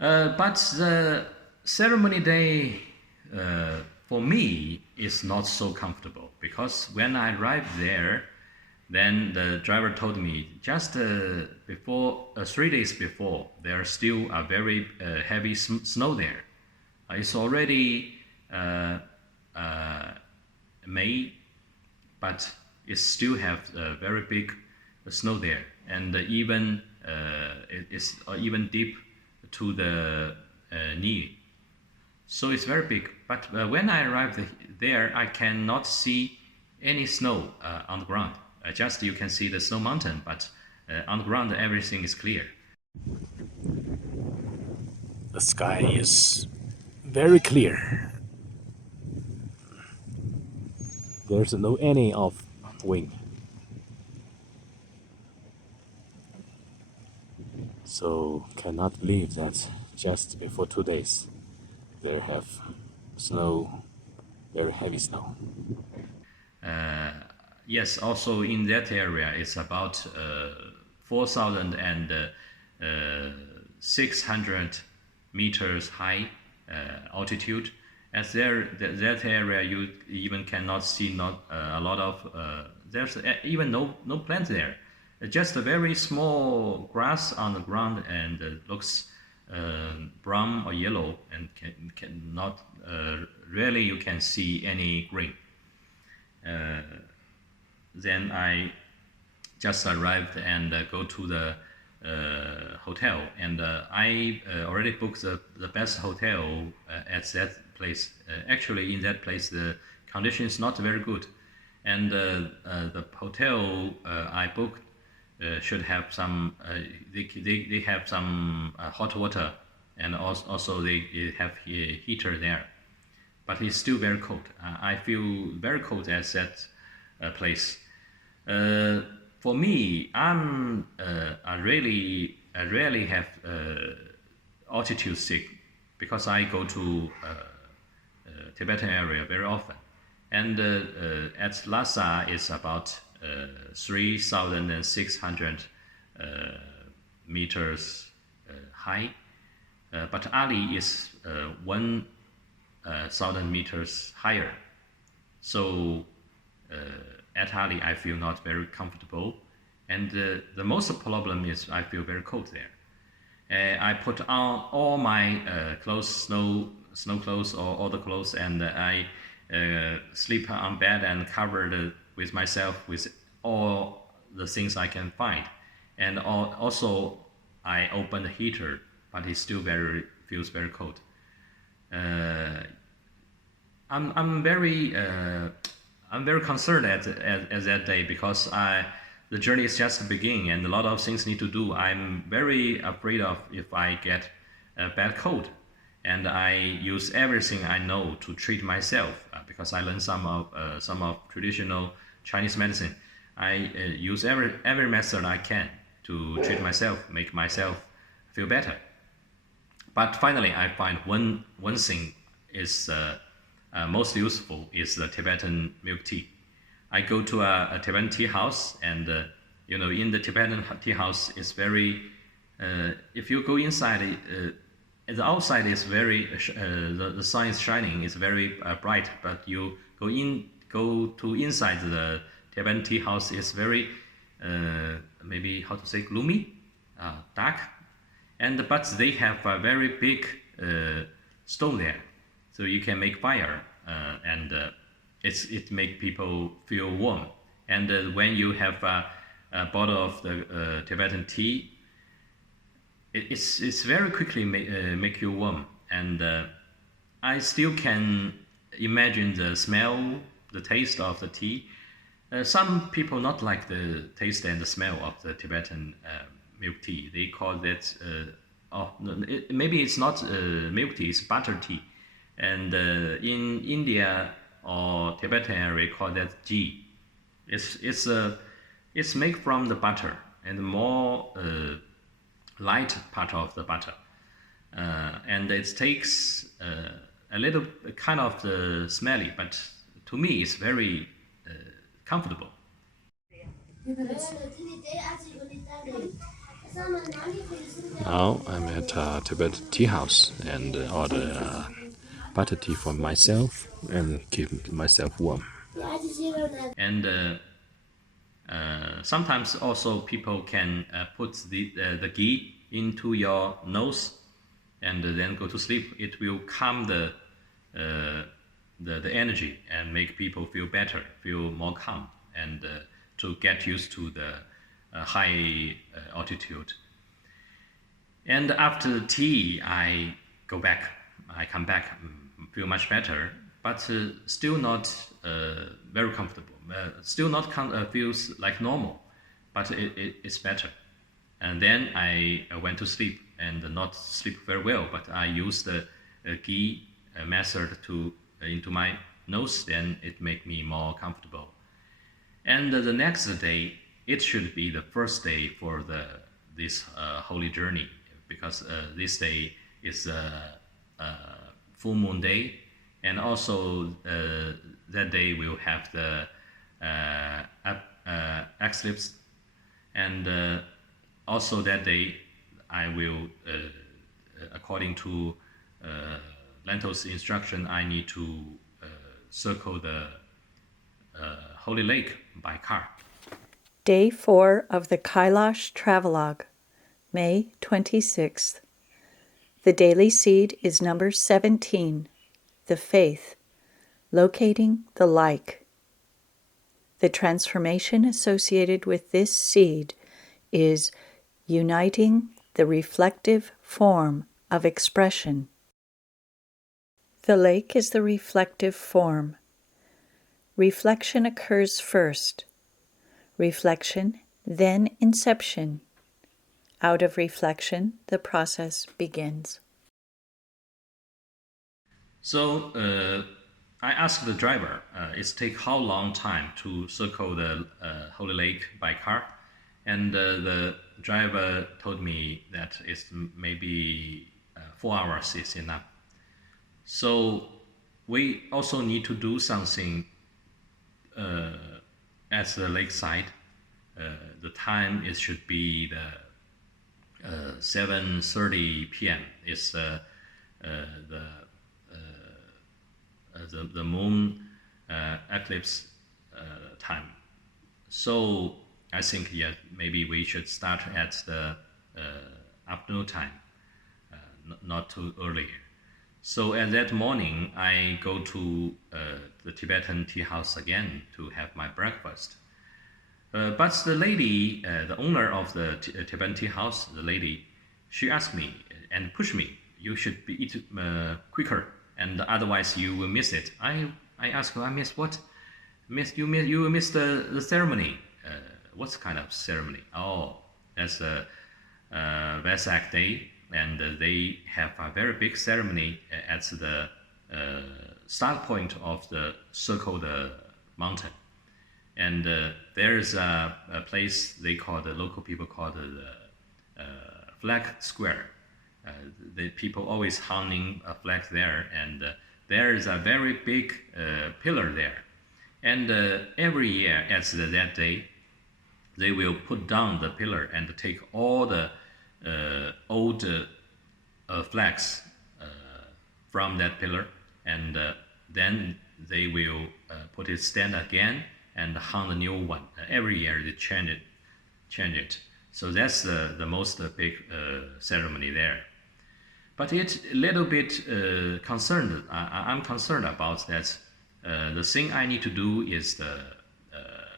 But the ceremony day for me is not so comfortable because when I arrived there, then the driver told me just before 3 days before there still a very heavy snow there. It's already May, but it still have very big snow there, and even it is even deep to the knee. So it's very big. But when I arrived there, I cannot see any snow on the ground. Just you can see the snow mountain, but on the ground everything is clear. The sky is very clear. There's no any of wind. So cannot believe that just before 2 days there have snow, very heavy snow. Yes, also in that area, it's about 4,600 meters high altitude. As that area, you even cannot see not a lot of. There's even no plant there. Just a very small grass on the ground and looks brown or yellow and cannot really you can see any green. Then I just arrived and go to the hotel, and I already booked the best hotel at that place. Actually, in that place, the condition is not very good, and the hotel I booked should have some. They have some hot water, and also they have a heater there, but it's still very cold. I feel very cold at that place. For me, I rarely have altitude sick because I go to Tibetan area very often, and at Lhasa it's about 3,600 meters high, but Ali is 1,000 meters higher. So at Ali, I feel not very comfortable, and the most problem is I feel very cold there. I put on all my clothes, snow clothes, or all the clothes, and I sleep on bed and covered with myself with all the things I can find, and also I open the heater, but it still feels very cold. I'm very concerned at that day because the journey is just beginning and a lot of things need to do. I'm very afraid of if I get a bad cold, and I use everything I know to treat myself because I learned some of traditional Chinese medicine. I use every method I can to treat myself, make myself feel better. But finally, I find one thing is most useful is the Tibetan milk tea. I go to a Tibetan tea house, and in the Tibetan tea house, it's very. If you go inside, the outside is very. The sun is shining. It's very bright, but you go to inside the Tibetan tea house. It's very maybe how to say gloomy, dark, but they have a very big stove there, so you can make fire, and it make people feel warm. And when you have a bottle of the Tibetan tea, it's very quickly make you warm. And I still can imagine the smell, the taste of the tea. Some people not like the taste and the smell of the Tibetan milk tea. They call that maybe it's not milk tea, it's butter tea. And in India or Tibetan area, call that ghee. It's made from the butter and more light part of the butter, and it takes a little kind of smelly, but to me it's very comfortable. Now I'm at a Tibet tea house and order butter tea for myself and keep myself warm. And sometimes also people can put the ghee into your nose and then go to sleep. It will calm the energy and make people feel better, feel more calm, and to get used to the high altitude. And after the tea, I go back. I come back, feel much better, but still not very comfortable. Still not feels like normal, but it's better. And then I went to sleep and not sleep very well, but I used the ghee method to into my nose. Then it made me more comfortable. And the next day, it should be the first day for this holy journey, because this day is a full moon day, and also that day we'll have the eclipse, and also that day I will, according to Lento's instruction, I need to circle the Holy Lake by car. Day 4 of the Kailash Travelogue, May 26th. The daily seed is number 17, the faith, locating the like. The transformation associated with this seed is uniting the reflective form of expression. The lake is the reflective form. Reflection occurs first. Reflection, then inception. Out of reflection, the process begins. So I asked the driver, it take how long time to circle the Holy Lake by car? And the driver told me that it's maybe 4 hours is enough. So we also need to do something at the lakeside. The time it should be the 7:30 p.m. It's the moon eclipse time. So I think maybe we should start at the afternoon time, not too early. So at that morning, I go to the Tibetan tea house again to have my breakfast. But the lady, the owner of the Tibetan tea house, the lady, she asked me and pushed me, you should be eat quicker, and otherwise you will miss it. I asked her, I miss what? You will miss the ceremony. What kind of ceremony? Oh, that's the Vesak day, and they have a very big ceremony at the start point of the circle the mountain. And there is a place the local people call the flag square. The people always hanging a flag there, and there is a very big pillar there. And every year at that day, they will put down the pillar and take all the old flags from that pillar, and then they will put it stand again and hang the new one. Every year they change it. So that's the most big ceremony there. But it's a little bit concerned. I'm concerned about that. The thing I need to do is the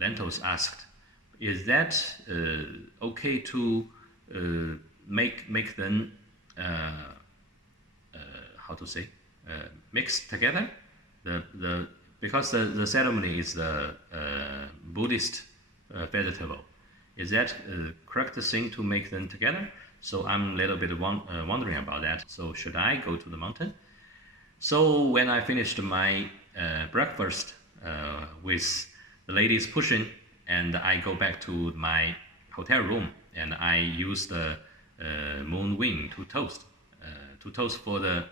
Lentils asked, is that okay to make them how to say mix together because the ceremony is the Buddhist vegetable. Is that correct thing to make them together? So I'm a little bit wondering about that. So should I go to the mountain? So when I finished my breakfast with the ladies pushing, and I go back to my hotel room, and I use the moon wing to toast for the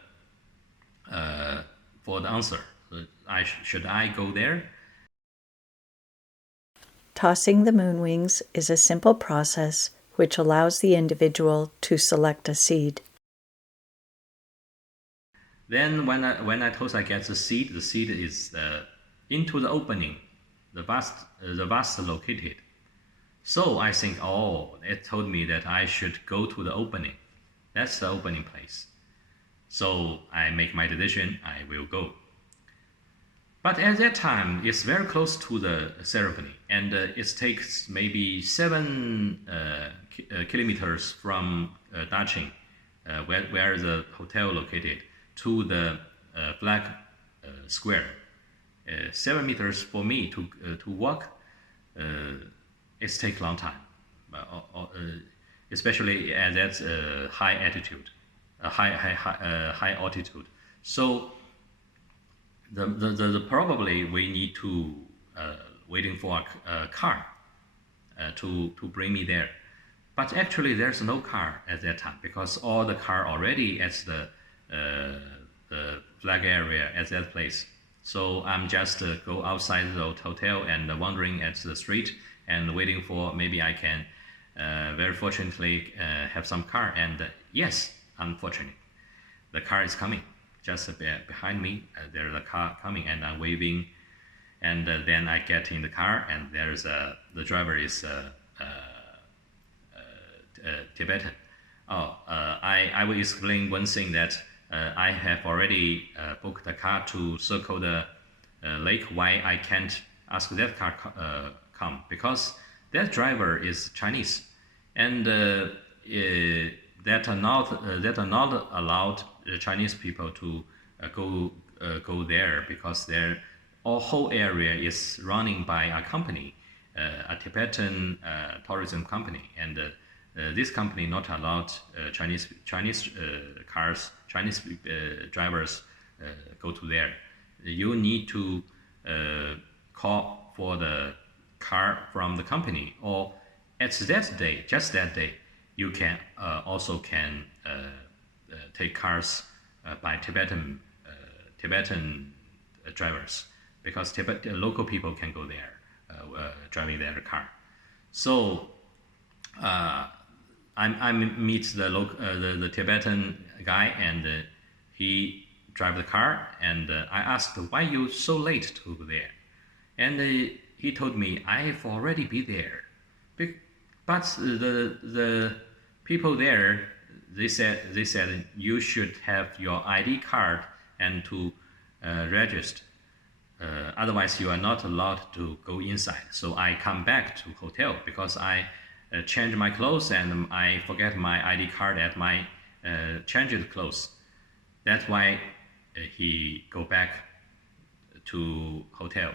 answer. Should I go there? Tossing the moon wings is a simple process which allows the individual to select a seed. Then when I told I get the seed is into the opening, the vast located. So I think, oh, it told me that I should go to the opening. That's the opening place. So I make my decision, I will go. But at that time, it's very close to the ceremony, and it takes maybe 7 kilometers from Daching, where the hotel located, to the flag square. 7 meters for me to walk. It takes a long time, especially at that high altitude, high altitude. So the probably we need to waiting for a car to bring me there. But actually, there's no car at that time because all the car already at the flag area at that place. So I'm just go outside the hotel and wandering at the street and waiting for maybe I can very fortunately have some car. And yes, unfortunately, the car is coming just behind me. There's a car coming and I'm waving, and then I get in the car and there's the driver is Tibetan. I will explain one thing that I have already booked a car to circle the lake. Why I can't ask that car come? Because that driver is Chinese, and that are not allowed Chinese people to go there because their whole area is running by a company, a Tibetan tourism company, and this company not allowed Chinese cars, Chinese drivers go to there. You need to call for the car from the company, or at that day, just that day, you can also can take cars by Tibetan drivers, because local people can go there driving their car. So I meet the Tibetan guy, and he drive the car, and I asked, why you so late to go there? And he told me, I've already been there. But the people there, they said you should have your ID card and to register. Otherwise, you are not allowed to go inside. So I come back to hotel because I change my clothes and I forget my ID card at my changed clothes. That's why he go back to hotel,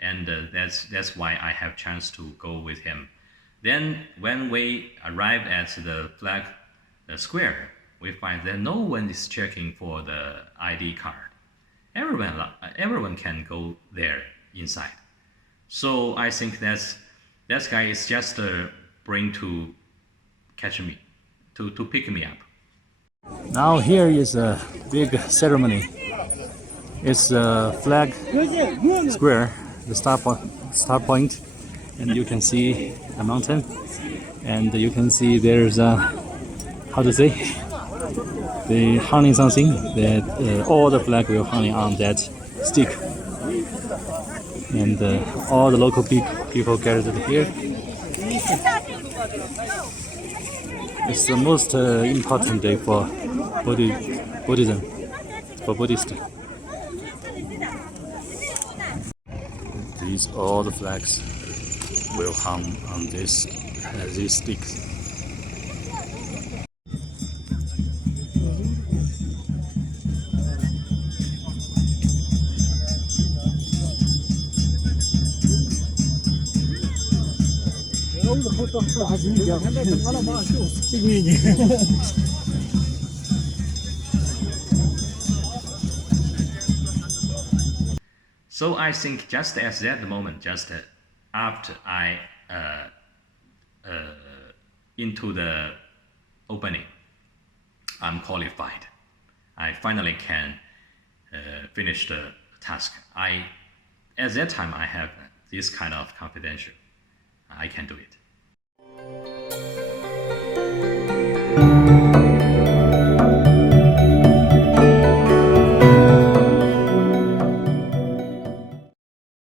and that's why I have chance to go with him. Then when we arrived at the flag square, we find that no one is checking for the ID card. Everyone can go there inside. So I think that guy is just bring to catch me, to pick me up. Now here is a big ceremony. It's a flag square, the star point, and you can see the mountain, and you can see there's a, how to say, they hanging something that all the flag will hang on that stick, and all the local people gathered here. It's the most important day for Buddhism, for Buddhists. These all the flags will hang on these sticks. So I think just at that moment, just after I into the opening, I'm qualified. I finally can finish the task. At that time I have this kind of confidential. I can do it.